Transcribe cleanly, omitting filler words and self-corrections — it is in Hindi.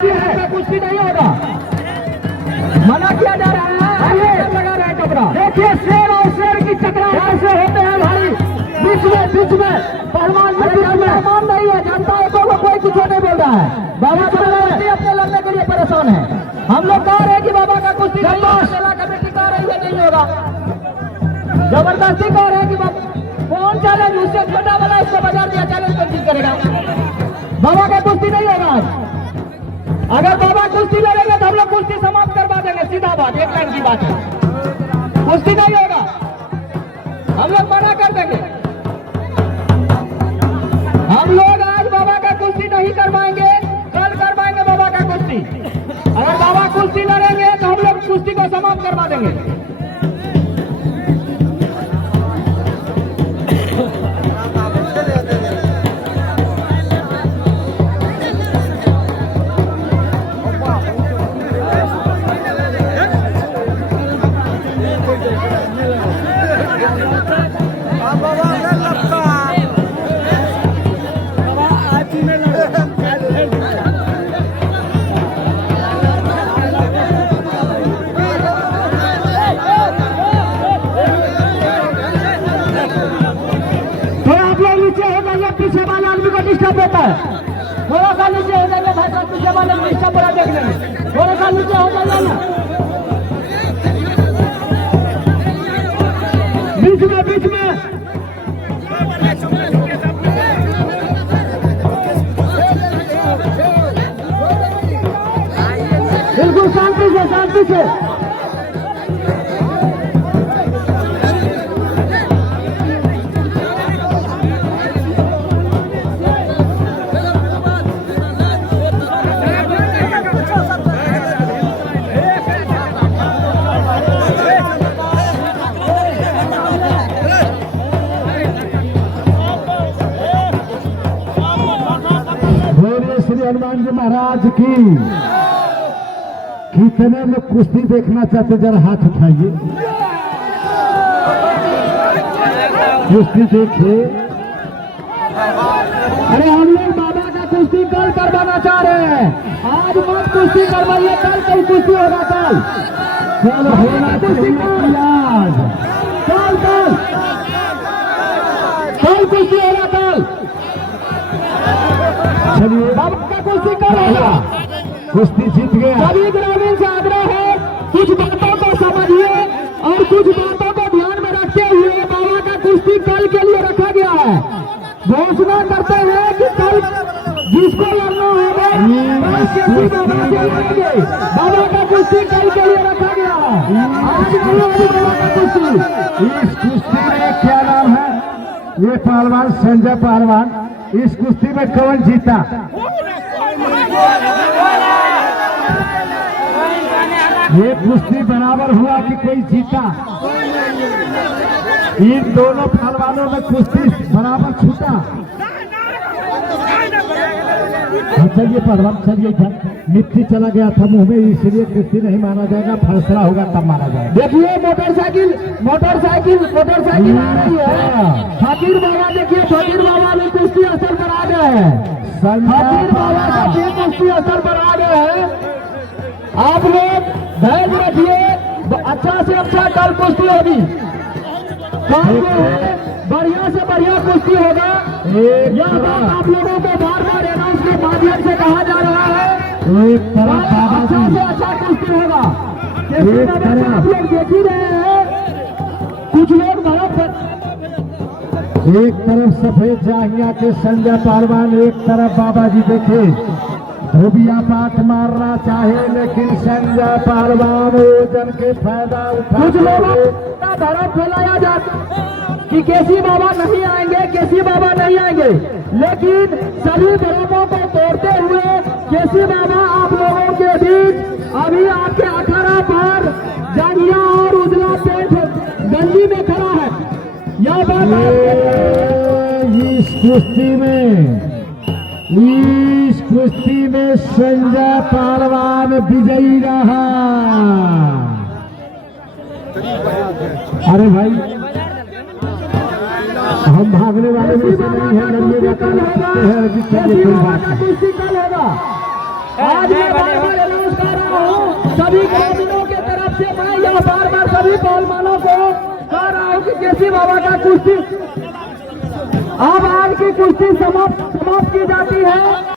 कुश्ती नहीं होगा, मना किया जा रहा है। लगा रहा है कपड़ा। देखिए शेर और शेर की टकराव कैसे होते हैं भाई, बीच में पहलवान पहलवान नहीं है, जनता को कोई कुछ नहीं बोल रहा है। बाबा अपने लड़ने के लिए परेशान है। हम लोग कह रहे हैं कि बाबा का कुश्ती जिला कमेटी कह रही है नहीं होगा, जबरदस्ती कह रहे हैं कि कौन चैलेंज उससे छोटा वाला उसको बाजार दिया चैलेंज पर जीत करेगा। बाबा का कुश्ती नहीं होगा आज। अगर बाबा कुश्ती लड़ेंगे तो हम लोग कुश्ती समाप्त करवा देंगे, सीधा बात, एक लाइन की बात है। कुश्ती नहीं होगा, हम लोग मना कर देंगे। हम लोग आज बाबा का कुश्ती नहीं करवाएंगे, कल करवाएंगे बाबा का कुश्ती। अगर बाबा कुश्ती लड़ेंगे तो हम लोग कुश्ती को समाप्त करवा देंगे। पीछे वाले आदमी को डिस्टर्ब होता है, थोड़ा सा नीचे हो जाएगा भाई साहब, पीछे वाले डिस्टर्ब पूरा देख लेंगे, थोड़ा सा नीचे हो जाएगा ना, बीच में बिल्कुल शांति से श्री हनुमान जी महाराज की। कितने लोग कुश्ती देखना चाहते, जरा हाथ उठाइए, कुश्ती देखिए। अरे हम लोग बाबा का कुश्ती कल करवाना चाह रहे हैं, आज मत कुश्ती करवाइए, कल कुश्ती होगा। कल चलो होना कुश्ती आज, कल कुश्ती होगा। कल चलिए बाबा का कुश्ती कल होगा। कुश्ती जीत गया। सभी ग्रामीण से आग्रह है, कुछ बातों को समझिए और कुछ बातों को ध्यान में रखते हुए बाबा का कुश्ती कल के लिए रखा गया है। घोषणा करते हैं कि कल जिसको लड़ना होगा बाबा का कुश्ती कल के लिए रखा गया है। आज बाबा का कुश्ती। इस कुश्ती में क्या नाम है, ये पहलवान संजय पहलवान। इस कुश्ती में कौन जीता? ये कुश्ती बराबर हुआ कि कोई जीता? इन दोनों पहलवानों में कुश्ती बराबर छूटा। चलिए पहलवान, चलिए, मिट्टी चला गया था मुंह में, इसलिए कुश्ती नहीं माना जाएगा, फैसला होगा तब माना जाएगा। देखिए मोटरसाइकिल आ रही है। फकीर बाबा, देखिए फकीर बाबा भी कुश्ती असर पर आ गए हैं। फकीर बाबा का भी कुश्ती असर पर आ गए हैं। आप लोग धैर्य रखिए, अच्छा से अच्छा कल कुश्ती होगी। कल जो है बढ़िया से बढ़िया कुश्ती होगा। यह बात आप लोगों को बार-बार अनाउंस के माध्यम से कहा जा रहा है। एक तरफ अच्छा से अच्छा कुश्ती होगा। आप लोग देख ही रहे हैं, कुछ लोग एक तरफ सफेद जाहिया के संजय पहलवान, एक तरफ बाबा जी। देखे धोबिया पात मारना चाहे, लेकिन संजय पहलवान वजन के फायदा उठा। कुछ लोगों का धर्म फैलाया जाता कि केसी बाबा नहीं आएंगे, लेकिन सभी धर्मों को तोड़ते हुए केसी बाबा आप लोगों के बीच अभी आपके अखाड़ा पर जांघिया और उजला पेट गंजी में खड़ा है। यह बात इस कुश्ती में संजय पहलवान विजयी रहा। अरे भाई, हम भागने वाले में से नहीं है, लड़िएगा कल होगा, कुश्ती कल होगा। आज मैं बार बार अनाउंस कर रहा हूँ सभी ग्रामीणों के तरफ से, मैं यह बार बार सभी पहलवानों को कह रहा हूँ कि केसी बाबा का कुश्ती अब आज की कुश्ती समाप्त की जाती है।